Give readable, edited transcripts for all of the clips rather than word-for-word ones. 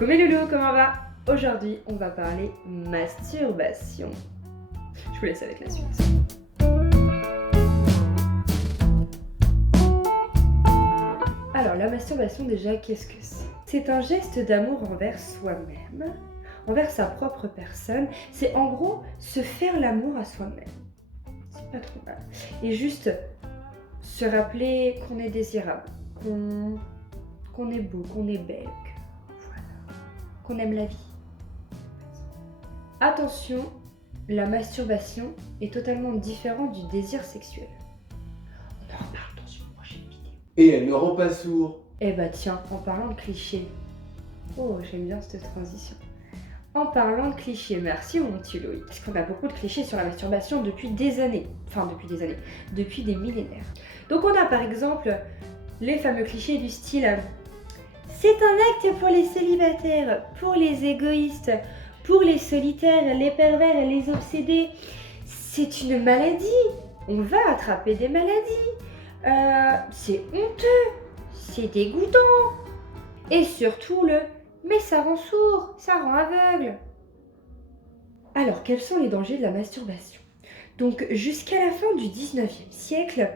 Coucou mes loulous, comment va? Aujourd'hui, on va parler masturbation. Je vous laisse avec la suite. Alors, la masturbation, déjà, qu'est-ce que c'est? C'est un geste d'amour envers soi-même, envers sa propre personne. C'est en gros se faire l'amour à soi-même. C'est pas trop mal. Et juste se rappeler qu'on est désirable, qu'on est beau, qu'on est belle, qu'on aime la vie. Attention, la masturbation est totalement différente du désir sexuel. On en reparle dans une prochaine vidéo. Et elle ne rend pas sourd. Eh bah tiens, en parlant de clichés. Oh, j'aime bien cette transition. En parlant de clichés, merci mon petit Loïc. Parce qu'on a beaucoup de clichés sur la masturbation depuis des années. Enfin, depuis des millénaires. Donc on a par exemple les fameux clichés du style c'est un acte pour les célibataires, pour les égoïstes, pour les solitaires, les pervers et les obsédés. C'est une maladie. On va attraper des maladies. C'est honteux. C'est dégoûtant. Et surtout mais ça rend sourd, ça rend aveugle. Alors, quels sont les dangers de la masturbation? Donc, jusqu'à la fin du 19e siècle,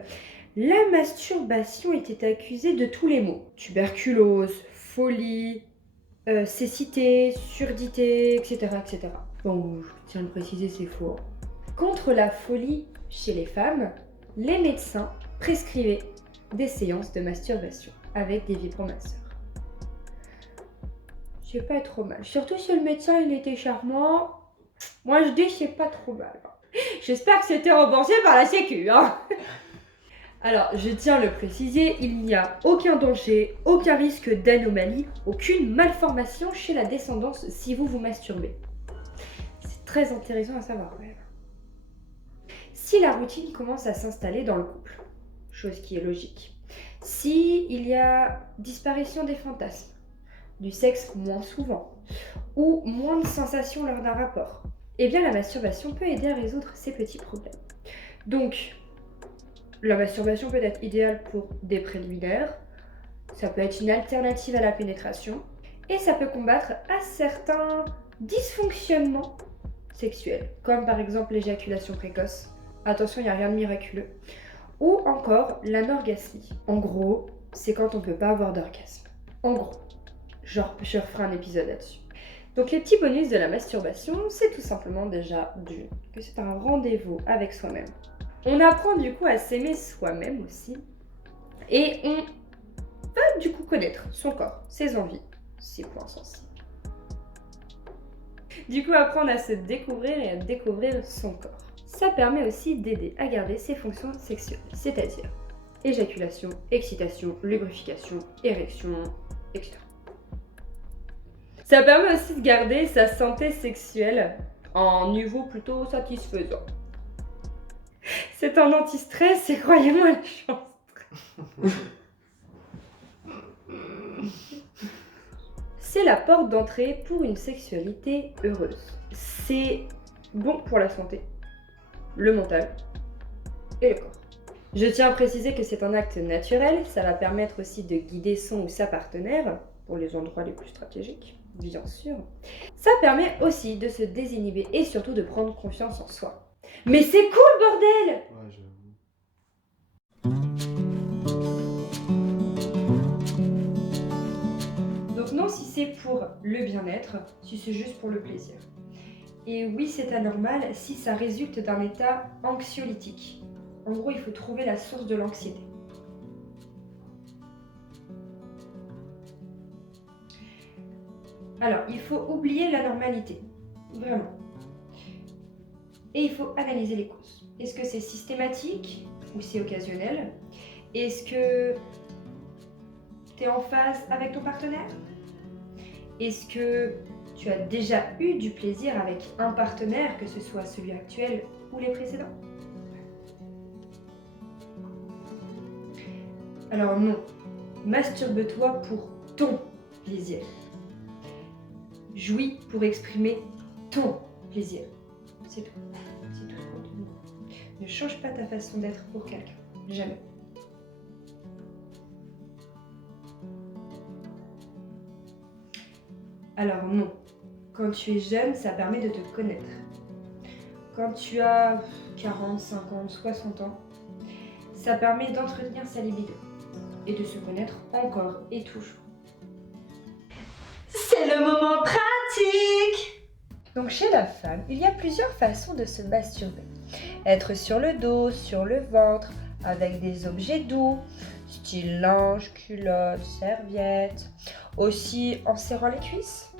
la masturbation était accusée de tous les maux. Tuberculose, folie, cécité, surdité, etc., etc. Bon, je tiens à le préciser, c'est faux. Contre la folie chez les femmes, les médecins prescrivaient des séances de masturbation avec des vibromasseurs. C'est pas trop mal. Surtout si le médecin il était charmant. Moi je dis c'est pas trop mal. J'espère que c'était remboursé par la sécu, hein. Alors, je tiens à le préciser, il n'y a aucun danger, aucun risque d'anomalie, aucune malformation chez la descendance si vous vous masturbez. C'est très intéressant à savoir quand même. Si la routine commence à s'installer dans le couple, chose qui est logique, si il y a disparition des fantasmes, du sexe moins souvent, ou moins de sensations lors d'un rapport, eh bien la masturbation peut aider à résoudre ces petits problèmes. Donc, la masturbation peut être idéale pour des préliminaires, ça peut être une alternative à la pénétration, et ça peut combattre à certains dysfonctionnements sexuels, comme par exemple l'éjaculation précoce. Attention, il n'y a rien de miraculeux. Ou encore l'anorgasmie. En gros, c'est quand on ne peut pas avoir d'orgasme. En gros, je referai un épisode là-dessus. Donc les petits bonus de la masturbation, c'est tout simplement déjà que c'est un rendez-vous avec soi-même. On apprend du coup à s'aimer soi-même aussi. Et on peut du coup connaître son corps, ses envies, ses points sensibles. Du coup, apprendre à se découvrir et à découvrir son corps. Ça permet aussi d'aider à garder ses fonctions sexuelles, c'est-à-dire éjaculation, excitation, lubrification, érection, etc. Ça permet aussi de garder sa santé sexuelle en niveau plutôt satisfaisant. C'est un anti-stress et croyez-moi, la chance. C'est la porte d'entrée pour une sexualité heureuse. C'est bon pour la santé, le mental et le corps. Je tiens à préciser que c'est un acte naturel, ça va permettre aussi de guider son ou sa partenaire pour les endroits les plus stratégiques, bien sûr. Ça permet aussi de se désinhiber et surtout de prendre confiance en soi. Mais c'est cool, bordel! Ouais, j'avoue. Donc non si c'est pour le bien-être, si c'est juste pour le plaisir. Et oui, c'est anormal si ça résulte d'un état anxiolytique. En gros, il faut trouver la source de l'anxiété. Alors, il faut oublier l'anormalité, vraiment. Et il faut analyser les causes. Est-ce que c'est systématique ou c'est occasionnel? Est-ce que tu es en phase avec ton partenaire? Est-ce que tu as déjà eu du plaisir avec un partenaire, que ce soit celui actuel ou les précédents? Alors non, masturbe-toi pour ton plaisir. Jouis pour exprimer ton plaisir. C'est tout. C'est tout. Ne change pas ta façon d'être pour quelqu'un. Jamais. Alors non. Quand tu es jeune, ça permet de te connaître. Quand tu as 40, 50, 60 ans, ça permet d'entretenir sa libido et de se connaître encore et toujours. C'est le moment pratique! Donc chez la femme, il y a plusieurs façons de se masturber. Être sur le dos, sur le ventre, avec des objets doux, style linge, culotte, serviette. Aussi en serrant les cuisses.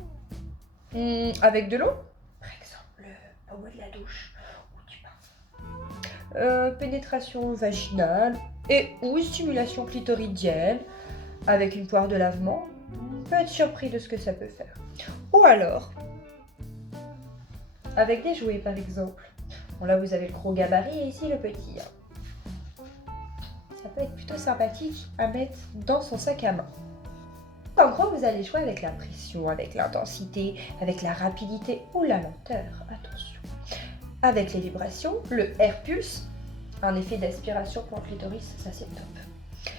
Avec de l'eau, par exemple le pommeau de la douche ou du bain. Pénétration vaginale et ou stimulation clitoridienne avec une poire de lavement. On peut être surpris de ce que ça peut faire. Ou alors, avec des jouets par exemple. Bon là vous avez le gros gabarit et ici le petit. Ça peut être plutôt sympathique à mettre dans son sac à main. En gros, vous allez jouer avec la pression, avec l'intensité, avec la rapidité ou la lenteur, attention. Avec les vibrations, le air pulse, un effet d'aspiration pour le clitoris, ça c'est top.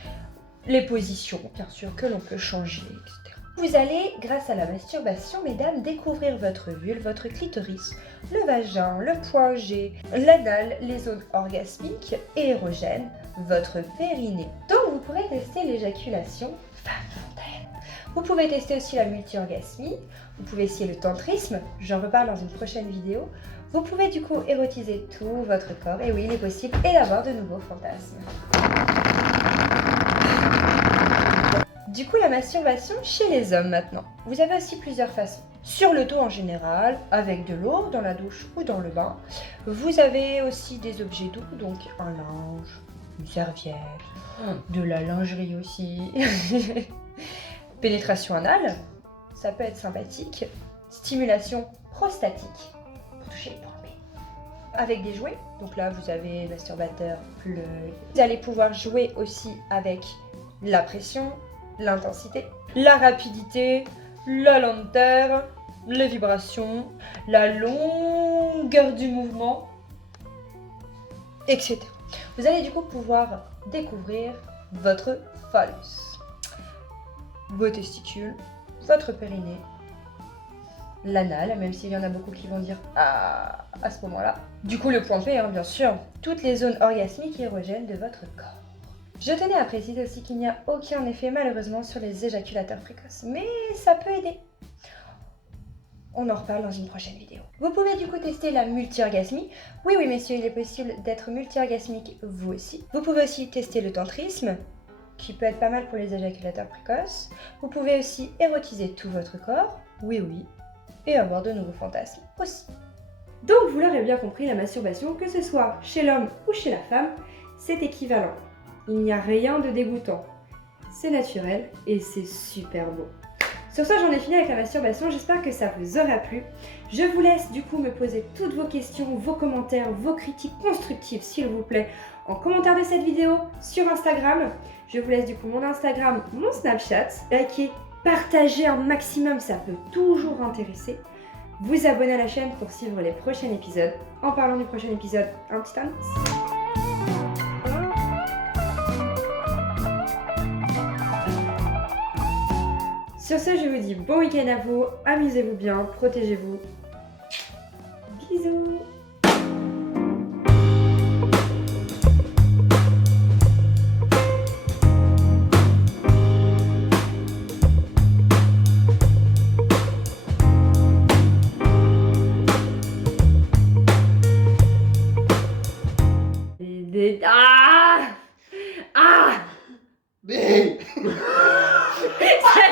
Les positions, bien sûr, que l'on peut changer, etc. Vous allez, grâce à la masturbation, mesdames, découvrir votre vulve, votre clitoris, le vagin, le point G, l'anal, les zones orgasmiques et érogènes, votre périnée. Donc vous pourrez tester l'éjaculation femme fontaine. Vous pouvez tester aussi la multi-orgasmie, vous pouvez essayer le tantrisme, j'en reparle dans une prochaine vidéo. Vous pouvez du coup érotiser tout votre corps, et oui, il est possible, et d'avoir de nouveaux fantasmes. Du coup, la masturbation chez les hommes maintenant. Vous avez aussi plusieurs façons. Sur le dos en général, avec de l'eau dans la douche ou dans le bain. Vous avez aussi des objets doux, donc un linge, une serviette, de la lingerie aussi. Pénétration anale, ça peut être sympathique. Stimulation prostatique, pour toucher les pompées. Avec des jouets, donc là vous avez masturbateur, plug. Vous allez pouvoir jouer aussi avec la pression, l'intensité, la rapidité, la lenteur, les vibrations, la longueur du mouvement, etc. Vous allez du coup pouvoir découvrir votre phallus, vos testicules, votre périnée, l'anal, même s'il y en a beaucoup qui vont dire ah à ce moment-là. Du coup le point P, bien sûr, toutes les zones orgasmiques et érogènes de votre corps. Je tenais à préciser aussi qu'il n'y a aucun effet malheureusement sur les éjaculateurs précoces, mais ça peut aider. On en reparle dans une prochaine vidéo. Vous pouvez du coup tester la multi-orgasmie. Oui, messieurs, il est possible d'être multi-orgasmique vous aussi. Vous pouvez aussi tester le tantrisme, qui peut être pas mal pour les éjaculateurs précoces. Vous pouvez aussi érotiser tout votre corps, oui, et avoir de nouveaux fantasmes aussi. Donc vous l'aurez bien compris, la masturbation, que ce soit chez l'homme ou chez la femme, c'est équivalent. Il n'y a rien de dégoûtant. C'est naturel et c'est super beau. Sur ça, j'en ai fini avec la masturbation. J'espère que ça vous aura plu. Je vous laisse du coup me poser toutes vos questions, vos commentaires, vos critiques constructives, s'il vous plaît, en commentaire de cette vidéo sur Instagram. Je vous laisse du coup mon Instagram, mon Snapchat. Likez, partagez un maximum, ça peut toujours intéresser. Vous abonnez à la chaîne pour suivre les prochains épisodes. En parlant du prochain épisode, un petit annonce. Sur ce, je vous dis bon week-end à vous, amusez-vous bien, protégez-vous. Bisous. Ah! Mais Ça